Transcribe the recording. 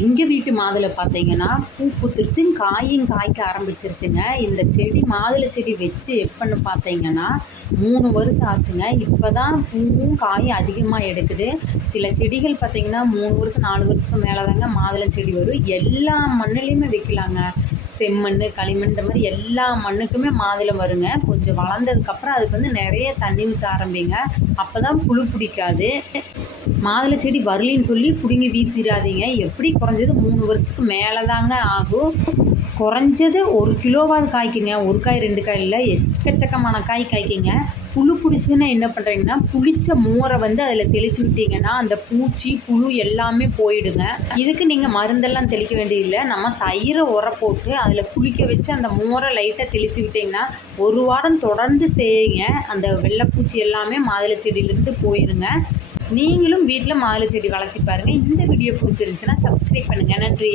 எங்கள் வீட்டு மாதுளை பார்த்தீங்கன்னா பூ பூத்துருச்சு, காயும் காய்க்க ஆரம்பிச்சிருச்சுங்க. இந்த செடி மாதுளை செடி வச்சு எப்போன்னு பார்த்தீங்கன்னா 3 வருஷம் ஆச்சுங்க. இப்போ தான் பூவும் காயும் அதிகமாக எடுக்குது. சில செடிகள் பார்த்தீங்கன்னா 3 வருஷம் 4 வருஷத்துக்கு மேலே தாங்க மாதுளை செடி வரும். எல்லா மண்ணுலேயுமே வைக்கலாங்க. செம்மண், களிமண் இந்த மாதிரி எல்லா மண்ணுக்குமே மாதுளை வருங்க. கொஞ்சம் வளர்ந்ததுக்கப்புறம் அதுக்கு நிறைய தண்ணி ஊற்ற ஆரம்பிங்க. அப்போ தான் புழு பிடிக்காது. மாதுளை செடி வரலின்னு சொல்லி பிடுங்கி வீசிடாதீங்க. எப்படி குறைஞ்சது 3 வருஷத்துக்கு மேலே தாங்க ஆகும். குறைஞ்சது 1 கிலோவாவது காய்க்குங்க. 1 காய் 2 காய் இல்லை, எக்கச்சக்கமான காய் காய்க்குங்க. புழு பிடிச்சிங்கன்னா என்ன பண்ணுறீங்கன்னா, புளிச்ச மோரை அதில் தெளித்து விட்டீங்கன்னா அந்த பூச்சி புழு எல்லாமே போயிடுங்க. இதுக்கு நீங்கள் மருந்தெல்லாம் தெளிக்க வேண்டியதில்லை. நம்ம தயிரை உர போட்டு அதில் புளிக்க வச்சு அந்த மோரை லைட்டாக தெளித்து விட்டிங்கன்னா 1 வாரம் தொடர்ந்து தேய்ங்க. அந்த வெள்ளைப்பூச்சி எல்லாமே மாதுளை செடியிலேருந்து போயிடுங்க. நீங்களும் வீட்டில் மாதுளை செடி வளர்த்தி பாருங்கள். இந்த வீடியோ பிடிச்சிருந்துச்சுன்னா சப்ஸ்கிரைப் பண்ணுங்கள். நன்றி.